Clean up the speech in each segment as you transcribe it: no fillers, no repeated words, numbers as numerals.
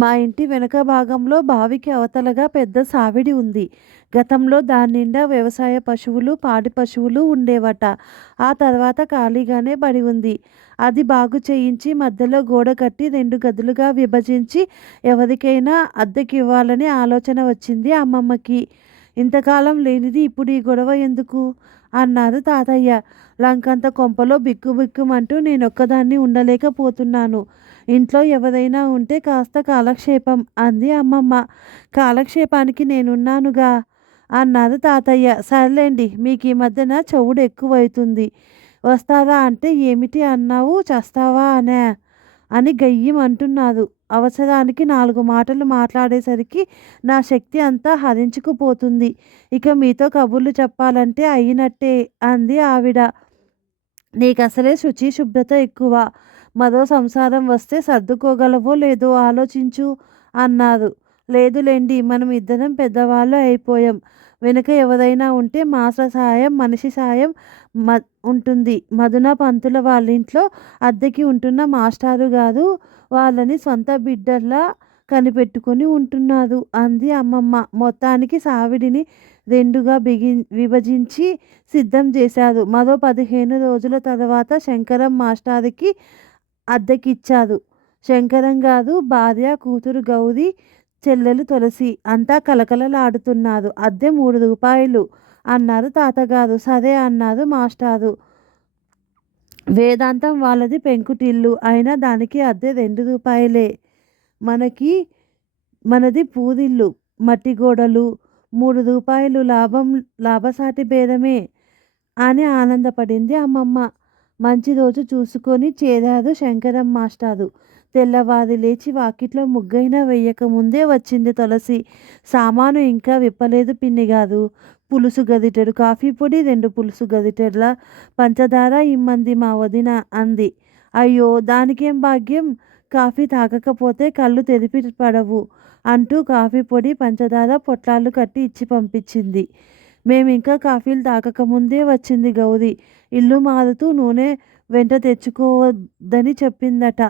మా ఇంటి వెనక భాగంలో బావికి అవతలగా పెద్ద సావిడి ఉంది. గతంలో దాన్నిండా వ్యవసాయ పశువులు, పాడి పశువులు ఉండేవట. ఆ తర్వాత ఖాళీగానే బడి ఉంది. అది బాగు చేయించి మధ్యలో గోడ కట్టి 2 గదులుగా విభజించి ఎవరికైనా అద్దెకివ్వాలని ఆలోచన వచ్చింది అమ్మమ్మకి. ఇంతకాలం లేనిది ఇప్పుడు ఈ గొడవ ఎందుకు? అన్నారు తాతయ్య. లంకంత కొంపలో బిక్కుబిక్కుమంటూ నేనొక్కదాన్ని ఉండలేకపోతున్నాను. ఇంట్లో ఎవరైనా ఉంటే కాస్త కాలక్షేపం అంది అమ్మమ్మ. కాలక్షేపానికి నేనున్నానుగా అన్నారు తాతయ్య. సర్లేండి, మీకు ఈ మధ్యన చెవుడు ఎక్కువైతుంది. వస్తారా అంటే ఏమిటి అన్నావు, చస్తావా అనే అని గయ్యిమంటున్నారు. అవసరానికి 4 మాటలు మాట్లాడేసరికి నా శక్తి అంతా హరించుకుపోతుంది. ఇక మీతో కబుర్లు చెప్పాలంటే అయినట్టే అంది ఆవిడ. నీకసలే శుచి శుభ్రత ఎక్కువ. మరో సంసారం వస్తే సర్దుకోగలవో లేదో ఆలోచించు అన్నారు. లేదులెండి, మనం ఇద్దరం పెద్దవాళ్ళు అయిపోయాం. వెనుక ఎవరైనా ఉంటే మాస్టర్ సాయం, మనిషి సాయం ఉంటుంది. మధున పంతుల వాళ్ళింట్లో అద్దెకి ఉంటున్న మాస్టారు గారు వాళ్ళని సొంత బిడ్డల్లా కనిపెట్టుకొని ఉంటున్నారు అంది అమ్మమ్మ. మొత్తానికి సావిడిని 2గా విభజించి సిద్ధం చేశారు. మరో 15 రోజుల తర్వాత శంకరం మాస్టారుకి అద్దెకిచ్చారు. శంకరం గారు భార్య, కూతురు గౌరి, చెల్లెలు తులసి అంతా కలకలలాడుతున్నారు. అద్దె 3 రూపాయలు అన్నారు తాతగారు. సరే అన్నారు మాస్టారు. వేదాంతం వాళ్ళది పెంకుటిల్లు అయినా దానికి అద్దె 2 రూపాయలే. మనది పూరిల్లు, మట్టి గోడలు, 3 రూపాయలు లాభం, లాభసాటి బేరమే అని ఆనందపడింది అమ్మమ్మ. మంచి రోజు చూసుకొని చేరారు శంకరం మాస్టారు. తెల్లవారి లేచి వాకిట్లో ముగ్గైనా వెయ్యకముందే వచ్చింది తులసి. సామాను ఇంకా విప్పలేదు పిన్నిగారు. పులుసు గదిటెడు కాఫీ పొడి, 2 పులుసు గదిటెడ్ల పంచదార ఇమ్మంది మా వదిన అంది. అయ్యో, దానికేం భాగ్యం, కాఫీ తాగకపోతే కళ్ళు తెరిపి పడవు అంటూ కాఫీ పొడి, పంచదార పొట్లాలు కట్టి ఇచ్చి పంపించింది. మేమింకా కాఫీలు తాగకముందే వచ్చింది గౌరి. ఇల్లు మారుతూ నూనె వెంట తెచ్చుకోవద్దని చెప్పిందట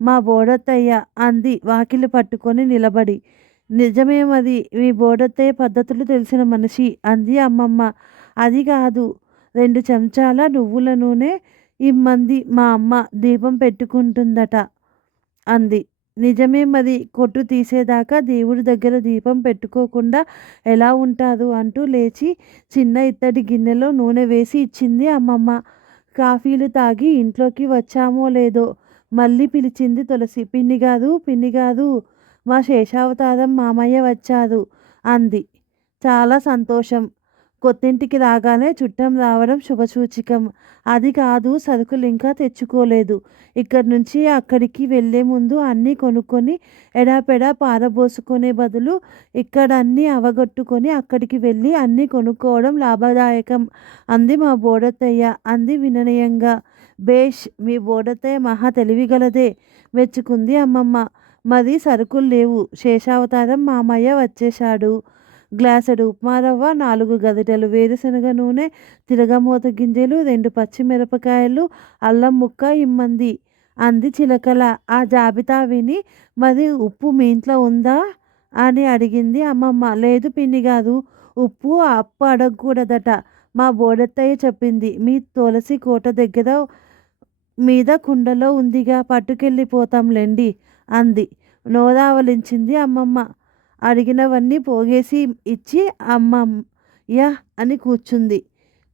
మా బోడత్తయ్య అంది వాకిలి పట్టుకొని నిలబడి. నిజమేమది, మీ బోడత్తయ్య పద్ధతులు తెలిసిన మనిషి అంది అమ్మమ్మ. అది కాదు, 2 చెంచాల నువ్వుల నూనె ఇమ్మంది మా అమ్మ, దీపం పెట్టుకుంటుందట అంది. నిజమే మరి, కొట్టు తీసేదాకా దేవుడి దగ్గర దీపం పెట్టుకోకుండా ఎలా ఉంటారు అంటూ లేచి చిన్న ఇత్తడి గిన్నెలో నూనె వేసి ఇచ్చింది అమ్మమ్మ. కాఫీలు తాగి ఇంట్లోకి వచ్చామో లేదో మళ్ళీ పిలిచింది తులసి. పిన్నిగారు, పిన్నిగారు, మా శేషావతారం మామయ్య వచ్చారు అంది. చాలా సంతోషం. కొత్తింటికి రాగానే చుట్టం రావడం శుభసూచకం. అది కాదు, సరుకులు ఇంకా తెచ్చుకోలేదు. ఇక్కడి నుంచి అక్కడికి వెళ్ళే ముందు అన్నీ కొనుక్కొని ఎడాపెడా పారబోసుకునే బదులు ఇక్కడ అన్నీ అవగొట్టుకొని అక్కడికి వెళ్ళి అన్నీ కొనుక్కోవడం లాభదాయకం అంది మా బోడత్తయ్య అంది వినయంగా. బేష్, మీ బోడత్తయ్య మహా తెలివిగలదే మెచ్చుకుంది అమ్మమ్మ. మరి సరుకులు లేవు, శేషావతారం మామయ్య వచ్చేశాడు. గ్లాసెడు ఉప్మారవ్వ, 4 గరిటెలు వేరుశనగ నూనె, తిరగమోత గింజలు, 2 పచ్చిమిరపకాయలు, అల్లం ముక్క ఇమ్మంది అంది చిలకల. ఆ జాబితా విని మరి ఉప్పు మీ ఇంట్లో ఉందా అని అడిగింది అమ్మమ్మ. లేదు పిన్నిగారు, ఉప్పు అప్పు అడగకూడదట మా బోడత్తయ్య చెప్పింది. మీ తులసి కోట దగ్గర మీద కుండలో ఉందిగా, పట్టుకెళ్ళిపోతాంలెండి అంది. నోరావలించింది అమ్మమ్మ. అడిగినవన్నీ పోగేసి ఇచ్చి అమ్మయ్య అని కూర్చుంది.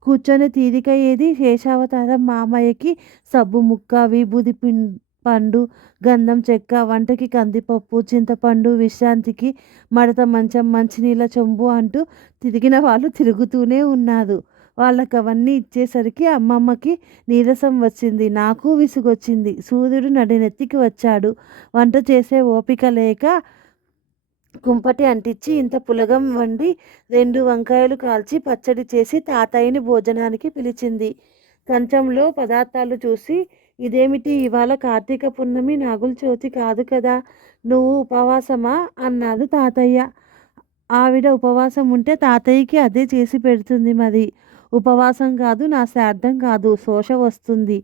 కూర్చొని తీరిక ఏది? శేషావతారం మామయ్యకి సబ్బు ముక్క, విభూది పండు, గంధం చెక్క, వంటకి కందిపప్పు, చింతపండు, విశ్రాంతికి మడత మంచం, మంచినీళ్ళ చెంబు అంటూ తిరిగిన వాళ్ళు తిరుగుతూనే ఉన్నారు. వాళ్ళకవన్నీ ఇచ్చేసరికి అమ్మమ్మకి నీరసం వచ్చింది. నాకు విసుగొచ్చింది. సూర్యుడు నడినెత్తికి వచ్చాడు. వంట చేసే ఓపిక లేక కుంపటి అంటించి ఇంత పులగం వండి 2 వంకాయలు కాల్చి పచ్చడి చేసి తాతయ్యని భోజనానికి పిలిచింది. కంచంలో పదార్థాలు చూసి, ఇదేమిటి, ఇవాళ కార్తీక పున్నమి, నాగుల చవితి కాదు కదా, నువ్వు ఉపవాసమా అన్నారు తాతయ్య. ఆవిడ ఉపవాసం ఉంటే తాతయ్యకి అదే చేసి పెడుతుంది. మరి ఉపవాసం కాదు, నా శ్రాద్ధం కాదు, శోష వస్తుంది.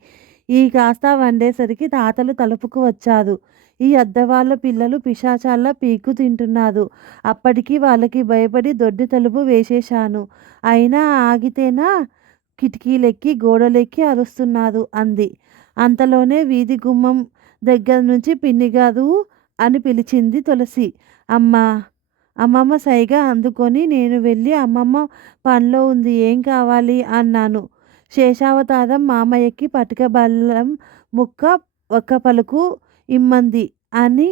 ఈ కాస్త వండేసరికి తాతలు తలుపుకు వచ్చారు. ఈ అద్దవాళ్ళ పిల్లలు పిశాచాల్లా పీకు తింటున్నారు. అప్పటికి వాళ్ళకి భయపడి దొడ్డి తలుపు వేసేశాను. అయినా ఆగితేనా కిటికీలెక్కి గోడలెక్కి అరుస్తున్నారు అంది. అంతలోనే వీధి గుమ్మం దగ్గర నుంచి పిన్నిగారు అని పిలిచింది తులసి. అమ్మా! అమ్మమ్మ సైగ అందుకొని నేను వెళ్ళి అమ్మమ్మ పనిలో ఉంది, ఏం కావాలి అన్నాను. శేషావతారం మామయ్యకి పటిక బెల్లం ముక్క ఒక్క పలుకు ఇమ్మంది అని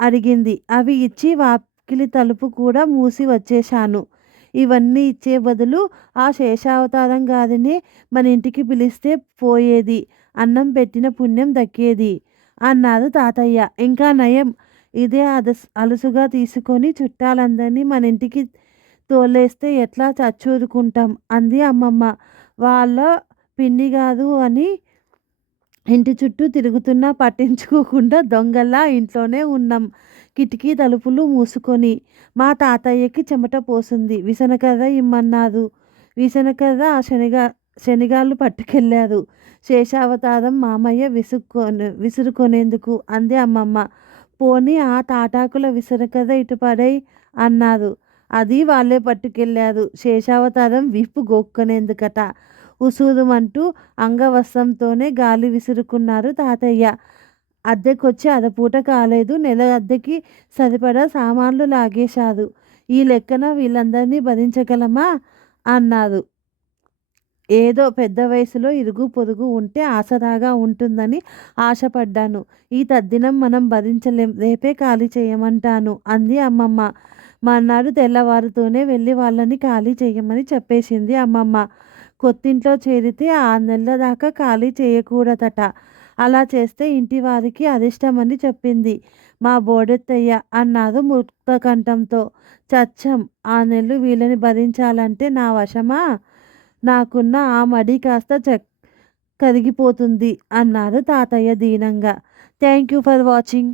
అడిగింది. అవి ఇచ్చి వాకిలి తలుపు కూడా మూసి వచ్చేశాను. ఇవన్నీ ఇచ్చే బదులు ఆ శేషావతారం గారినే మన ఇంటికి పిలిస్తే పోయేది, అన్నం పెట్టిన పుణ్యం దక్కేది అన్నారు తాతయ్య. ఇంకా నయం, ఇదే అలుసుగా తీసుకొని చుట్టాలందరినీ మన ఇంటికి తోలేస్తే ఎట్లా చచ్చూరుకుంటాం అంది అమ్మమ్మ. వాళ్ళ పిన్నిగారు అని ఇంటి చుట్టూ తిరుగుతున్నా పట్టించుకోకుండా దొంగల్లా ఇంట్లోనే ఉన్నాం, కిటికీ తలుపులు మూసుకొని. మా తాతయ్యకి చెమట పోసింది. విసనకర్ర ఇమ్మన్నారు. విసనకర్ర ఆ శనిగాళ్ళు పట్టుకెళ్ళారు. శేషావతారం మామయ్య విసురుకొనేందుకు అంది అమ్మమ్మ. పోనీ ఆ తాటాకుల విసనకర్ర ఇటు పడేయ్ అన్నారు. అది వాళ్ళే పట్టుకెళ్ళారు. శేషావతారం వీపు గోక్కునేందుకట. ఉసూరుమంటూ అంగవస్త్రంతోనే గాలి విసురుకున్నారు తాతయ్య. అద్దెకొచ్చి అరపూట కాలేదు. నెల అద్దెకి సరిపడా సామాన్లు లాగేశారు. ఈ లెక్కన వీళ్ళందరినీ భరించగలమా అన్నారు. ఏదో పెద్ద వయసులో ఇరుగు పొరుగు ఉంటే ఆసరాగా ఉంటుందని ఆశపడ్డాను. ఈ తద్దినం మనం భరించలేం, రేపే ఖాళీ చేయమంటాను అంది అమ్మమ్మ. మర్నాడు తెల్లవారుతూనే వెళ్ళి వాళ్ళని ఖాళీ చేయమని చెప్పేసింది అమ్మమ్మ. కొత్తింట్లో చేరితే 6 నెలల దాకా ఖాళీ చేయకూడదట. అలా చేస్తే ఇంటి వారికి అరిష్టమని చెప్పింది మా బోడెత్తయ్య అన్నారు ముక్తకంఠంతో. చచ్చం, 6 నెలలు వీళ్ళని భరించాలంటే నా వశమా? నాకున్న ఆ మడి కాస్త కరిగిపోతుంది అన్నారు తాతయ్య దీనంగా. Thank you for watching.